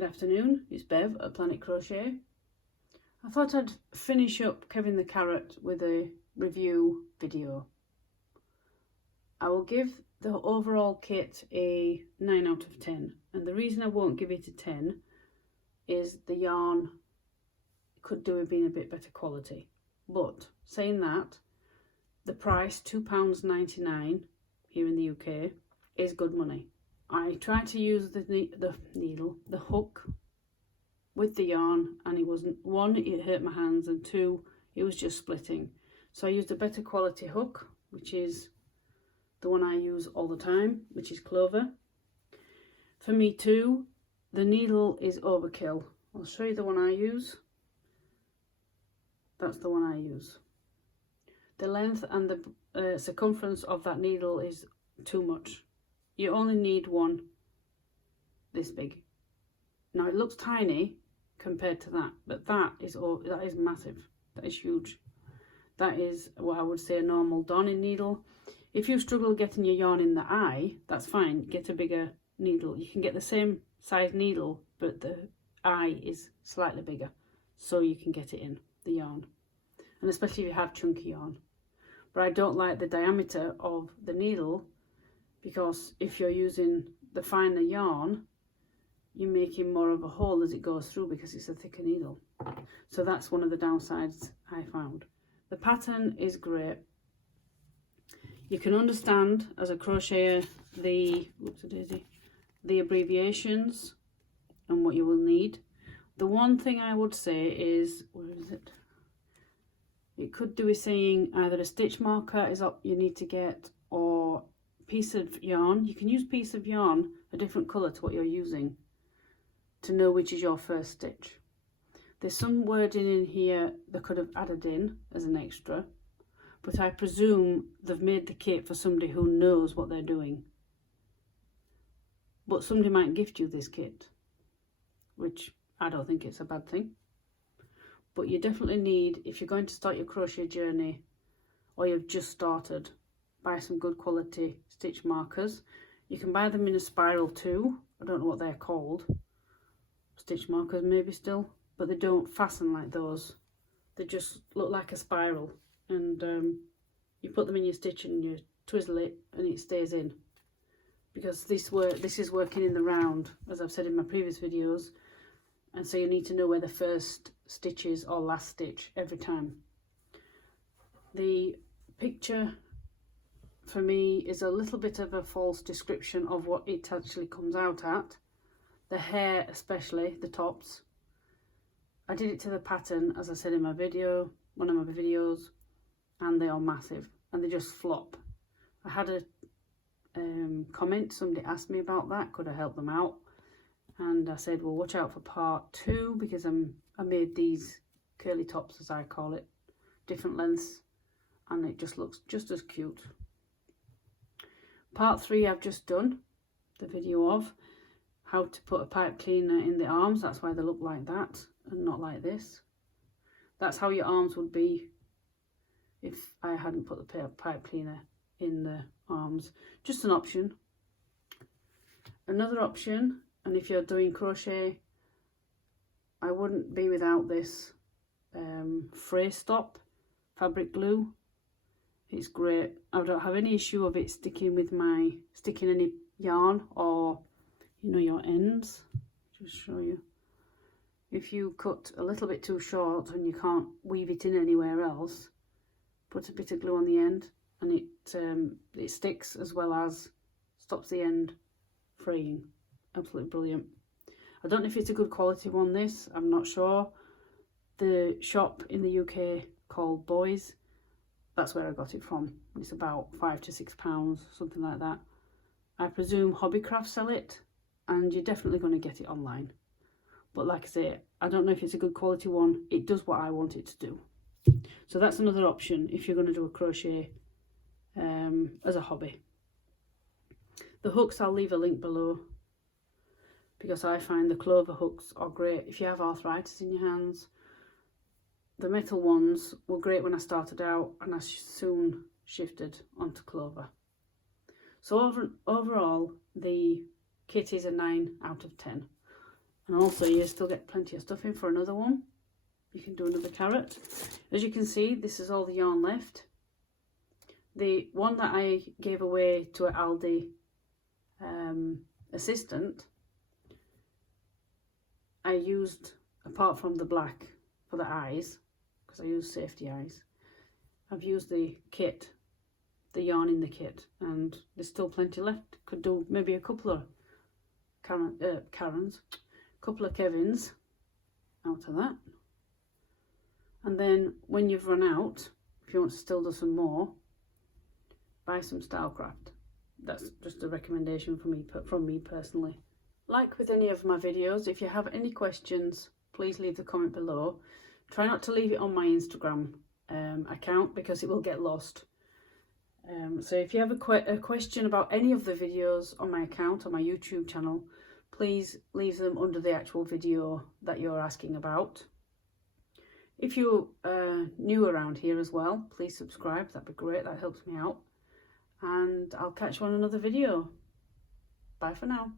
Good afternoon, it's Bev at Planet Crochet. I thought I'd finish up Kevin the Carrot with a review video. I will give the overall kit a 9 out of 10, and the reason I won't give it a 10 is the yarn could do with being a bit better quality. But saying that, the price £2.99 here in the UK is good money. I tried to use the hook with the yarn, and it wasn't, one, it hurt my hands, and two, it was just splitting. So I used a better quality hook, which is the one I use all the time, which is Clover. For me too, the needle is overkill. I'll show you the one I use. That's the one I use. The length and the circumference of that needle is too much. You only need one this big. Now it looks tiny compared to that, but that is massive. That is huge. That is what I would say a normal darning needle. If you struggle getting your yarn in the eye, that's fine. Get a bigger needle. You can get the same size needle, but the eye is slightly bigger, so you can get it in the yarn. And especially if you have chunky yarn. But I don't like the diameter of the needle, because if you're using the finer yarn, you're making more of a hole as it goes through because it's a thicker needle. So that's one of the downsides I found. The pattern is great. You can understand as a crocheter the abbreviations and what you will need. The one thing I would say is, where is it? It could do with saying either a stitch marker is up you need to get, or piece of yarn. You can use piece of yarn a different colour to what you're using to know which is your first stitch. There's some wording in here that could have added in as an extra, but I presume they've made the kit for somebody who knows what they're doing. But somebody might gift you this kit, which I don't think it's a bad thing. But you definitely need, if you're going to start your crochet journey or you've just started, buy some good quality stitch markers. You can buy them in a spiral too. I don't know what they're called. Stitch markers maybe still, but they don't fasten like those. They just look like a spiral, and you put them in your stitch and you twizzle it and it stays in. Because this is working in the round, as I've said in my previous videos, and so you need to know where the first stitch is or last stitch every time. The picture for me is a little bit of a false description of what it actually comes out at. The hair, especially the tops. I did it to the pattern, as I said in my video, one of my videos, and they are massive and they just flop. I had a comment, somebody asked me about that, could I help them out? And I said, well, watch out for part 2, because I made these curly tops, as I call it, different lengths, and it just looks just as cute. Part 3 I've just done the video of how to put a pipe cleaner in the arms. That's why they look like that and not like this. That's how your arms would be if I hadn't put the pipe cleaner in the arms. Just an option. Another option, and if you're doing crochet, I wouldn't be without this fray stop fabric glue. It's great. I don't have any issue of it sticking any yarn or, you know, your ends. Just show you. If you cut a little bit too short and you can't weave it in anywhere else, put a bit of glue on the end, and it sticks as well as stops the end fraying. Absolutely brilliant. I don't know if it's a good quality one, this, I'm not sure. The shop in the UK called Boys, that's where I got it from. It's about £5 to £6, something like that. I presume Hobbycraft sell it, and you're definitely going to get it online. But like I say, I don't know if it's a good quality one. It does what I want it to do. So that's another option if you're going to do a crochet as a hobby. The hooks, I'll leave a link below, because I find the Clover hooks are great if you have arthritis in your hands. The metal ones were great when I started out, and I soon shifted onto Clover. So overall, the kit is a 9 out of 10. And also you still get plenty of stuff in for another one. You can do another carrot. As you can see, this is all the yarn left. The one that I gave away to an Aldi assistant, I used, apart from the black for the eyes, because I use safety eyes, I've used the kit, the yarn in the kit, and there's still plenty left. Could do maybe a couple of couple of Kevins out of that. And then when you've run out, if you want to still do some more, buy some Stylecraft. That's just a recommendation from me personally. Like with any of my videos, if you have any questions, please leave the comment below. Try not to leave it on my Instagram account because it will get lost. So if you have a question about any of the videos on my account, on my YouTube channel, please leave them under the actual video that you're asking about. If you're new around here as well, please subscribe. That'd be great. That helps me out. And I'll catch you on another video. Bye for now.